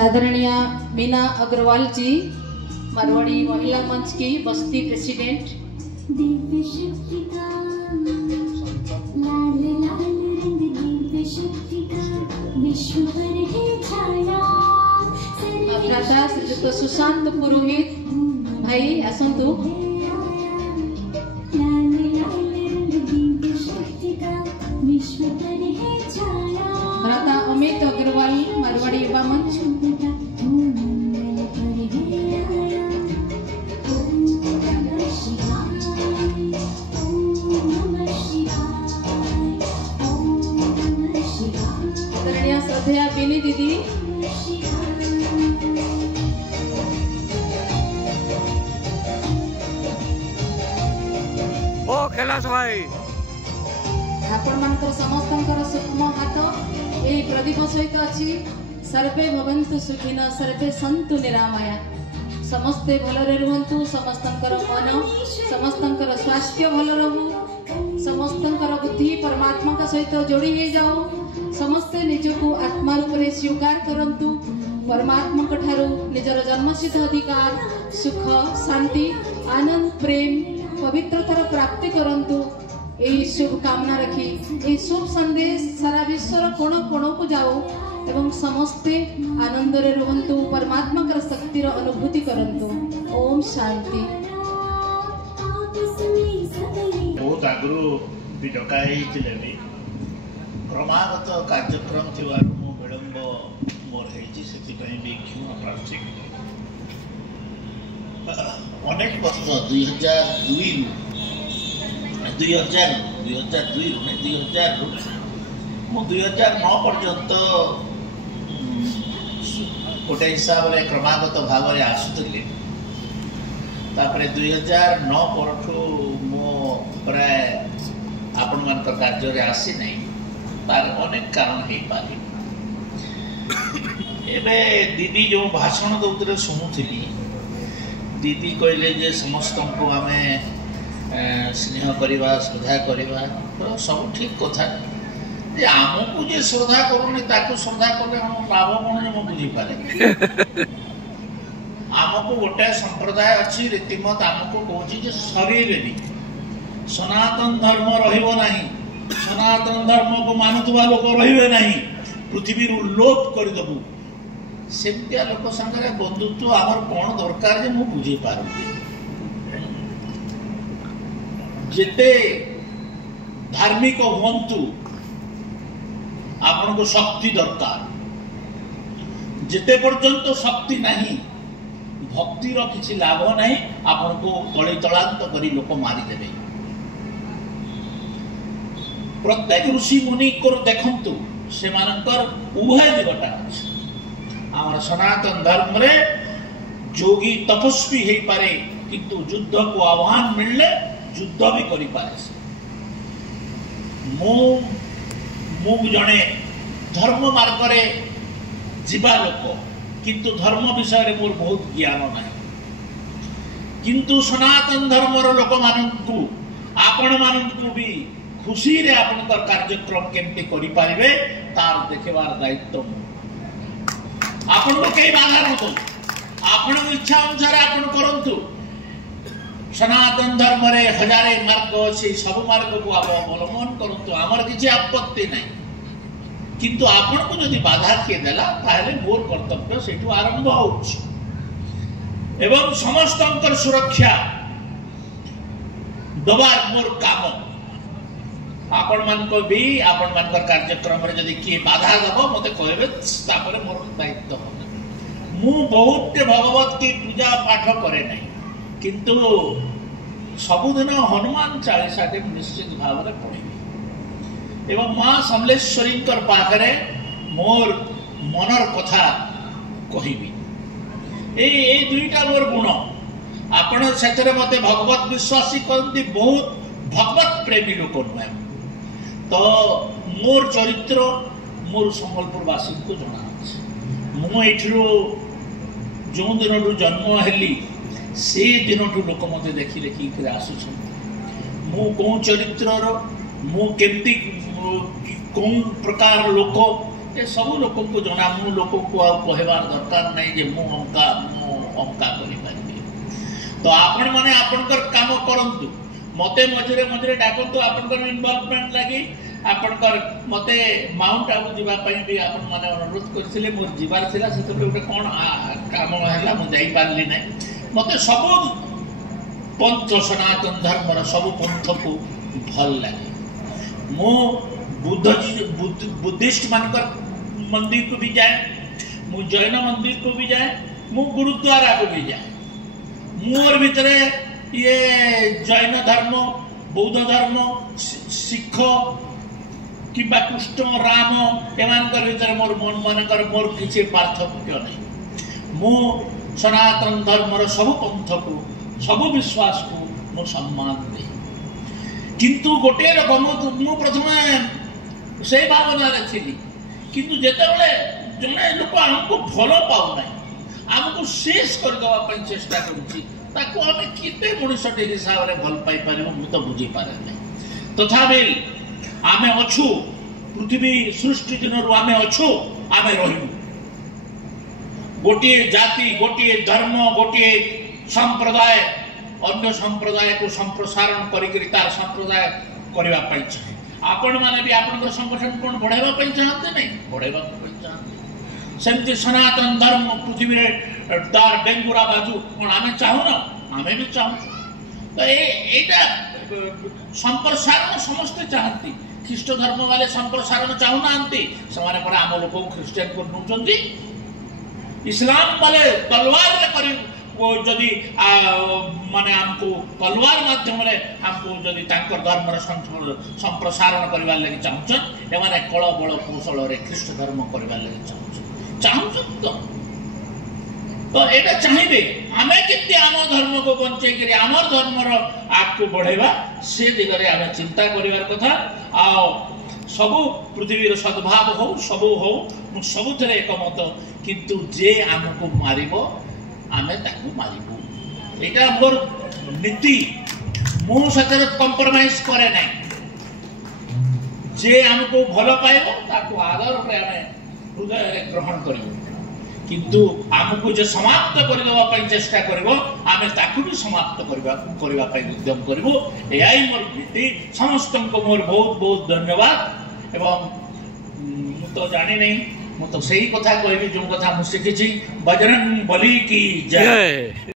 आदरणीय मीना अग्रवाल जी, मारवाड़ी महिला मंच की बस्ती प्रेसिडेंट। दिव्य शक्ति का लाल लाल रंग, दिव्य शक्ति का विश्व पर है छाया। भ्राता श्रीयुक्त सुशांत पुरोहित भाई आसंतु। लाल लाल रंग, दिव्य शक्ति का विश्व पर है छाया। भ्राता अमित अग्रवाल, मारवाड़ी युवा मंच। श्रद्धेया बेनी दीदी। ओ कैलाश भाई आपण मानकर समस्तंकर सूक्ष्म हाथ एही प्रदीप सहित अछि। सर्वे भवन्तु सुखिनः, सर्वे सन्तु निरामया। समस्ते भलरे रुहन्तु, समस्तंकर मन समस्तंकर स्वास्थ्य भल रहू, समस्तंकर बुद्धि परमात्मा का सहित जोड़ी हो जाओ। समस्ते निजको आत्मा रूप में स्वीकार करंतु। परमात्मा ठारू निजर जन्मसिद्ध अधिकार सुख शांति आनंद प्रेम पवित्रतार प्राप्ति करंतु। यही शुभ कामना रखी यही शुभ संदेश सारा विश्वर कोण कोण को जाओ एवं समस्ते आनंद रे रुहंतु, परमात्मा कर शक्तिर अनुभूति करंतु। ओम शांति। बहुत आगु भी डकाई क्रमागत कार्यक्रम थी विलंब मोर भी क्षमा प्रार्थी। अनेक वर्ष 2009 पर्यंत गोटे हिसाब से क्रमागत भाव में आसुली। 2009 पर मो प्राय आपण मान कार्य आसी नहीं, तार अनेक कारण हो पारे। एबे दीदी जो भाषण दौरे शुणुली, दीदी कहले जे समस्त को आम स्नेह करवा श्रद्धा करवा, तो सब ठीक कथा। आमको जे श्रद्धा करूनी ताको श्रद्धा कले लाभ कौन जो बुझीपारे। आमको गोटे संप्रदाय अच्छी रीतिमत आमको कहूँ शरीर सनातन धर्म रहिबो नहीं, सनातन धर्म को मानुवा लोक रे ना, पृथ्वी लोप करदेबू। सेमतिया लोक संगे बंधुत्व आमर कौन दरकार जे मु बुझी पारू। जेते धार्मिक हूँ आपन को शक्ति दरकार, जेते पर्यंत शक्ति नहीं भक्तिर किसी लाभ नहीं। आपन को तले तलांत करी लोक मारिदेवे। प्रत्येक ऋषि मुनि को देखंतु से मानकर उभय दिगटा अछि। आमर सनातन धर्म रे जोगी तपस्वी हो पारे, किंतु युद्ध को आह्वान मिलले युद्ध भी करि पारे। मु जने धर्म मार्ग रे जीवा लोक, किंतु धर्म विषय रे मोर बहुत ज्ञान नहीं। किंतु सनातन धर्मर लोक मानकु आपण मानकु भी खुशी रे आपण कार्यक्रम केमती करि पारिबे तार देखबार दायित्व आपण को कई बाधा न दो। आपण इच्छा अनुसार आपण करंतु। सनातन धर्म रे हजारे मार्ग अछि, सब मार्ग को आप अवलंबन करंतु, आमर किछि आपत्ति नहीं। किंतु आपण को यदि बाधा किए देला ताहले मोर कर्तव्य सेठु आरंभ होउछि। एवं समस्तंकर सुरक्षा दबार मोर काम। आपण मान को भी आपण मान कार्यक्रम रे यदि किए बाधा दबो मते कहबे, तापरे मोर दायित्व हो। मु बहुत भगवत की पूजा पाठ करे नहीं, किंतु सबुदिन हनुमान चालीसा के निश्चित भाव में पढ़ी एवं माँ समलेश्वरी पाखरे मोर मनर कथा कहबी। ये दुईटा मोर गुण आपण से मत भगवत विश्वासी कहते बहुत भगवत प्रेमी लोक नुहे। तो मोर चरित्र मोर संबलपुरवासी को जना। मुझे जो दिन जन्म हेली से दिन लोक मत देखी देखी आसुच। मु कौ चरित्र मु केमती कौन प्रकार लोक ये सब लोक को जना मु लोक को कहबार दरकार नहीं जे मु अंका करि तो आपण माने आपनकर काम करंतु मते मझरे मझरे डाकंतु आपनकर इन्वॉल्वमेंट लागि आपनकर मते माउंट आबू जीवा पई भी आपन माने अनुरोध करथिले मोर जीवार थिला से तो उठे कोन काम हला मु जाई पारली नै मते सब पंथ सनातन धर्म रा सब पंथ को भल लागे मु बुद्धिस्ट मानकर मंदिर को भी जाए मु जैन मंदिर को भी जाए मु गुरुद्वारा को भी जाए मोर भितरे ये जैन धर्म बौद्ध धर्म सिख कि कृष्ण राम एमानकर भितर मोर मन मानकर मोर किसी पार्थक्य नहीं मु सनातन धर्म सब पंथ को सब विश्वास को मु सम्मान दे किंतु गोटे रकम मु प्रथम से भावना थी किंतु जितेबाला जड़े लोक आमको भल पाऊ ना आमको शेष करदे चेष्टा करते मनुष्य हिसाब से भल पाई पार मुझे तो बुझी पारे ना तथापि आम अच्छु पृथ्वी सृष्टि दिन आम अच्छु आम रही गोटे जाति गोटे धर्म गोटे संप्रदाय अन्य संप्रदाय को संप्रसारण कर संप्रदाय करने चाहे आपण माने भी आपण संगठन कौन बढ़ावा चाहते नहीं बढ़ावा चाहते सेमती सनातन धर्म पृथ्वी तार डेंगुरा बाजू कौन आम चाहू ना आम भी चाहू तो यहाँ संप्रसारण समस्ते चाहती ख्रीष्ट धर्म वाले संप्रसारण चाहू ना आम लोक ख्रीस्टियन कर नौकरी इस्लाम वाले तलवार वो जदि माने हमको तलवार माध्यम हमको जदि धर्म संप्रसारण करने लगे चाहून एमाने कल बल कौशल ख्रीष्ट धर्म करने लगे चाहून तो ये चाहिए आम के आम धर्म को बंचे आम धर्म आग को बढ़ेवा से दिगरे आम चिंता कर कथा आ सबू पृथ्वी सद्भाव हो सबू हो सबुथ एकमत किंतु जे आमको मारिबो आमे ताकू मारिबू एटा मोर नीति मु सतरे कंप्रोमाइज करे नहीं जे हमको भल पाइबो ताकू आदर रे आमे हृदय रे ग्रहण करिबो किंतु हमको जे समाप्त कर देबा पई चेष्टा करबो आमे ताकू भी समाप्त करबा पई उद्यम करबो एआई मोर नीति समस्त को मोर बहुत बहुत धन्यवाद एवं मु तो जानि नहीं मु तो सही कथा कहबी जो कथा मु शिखिछि बजरंग बली की जय।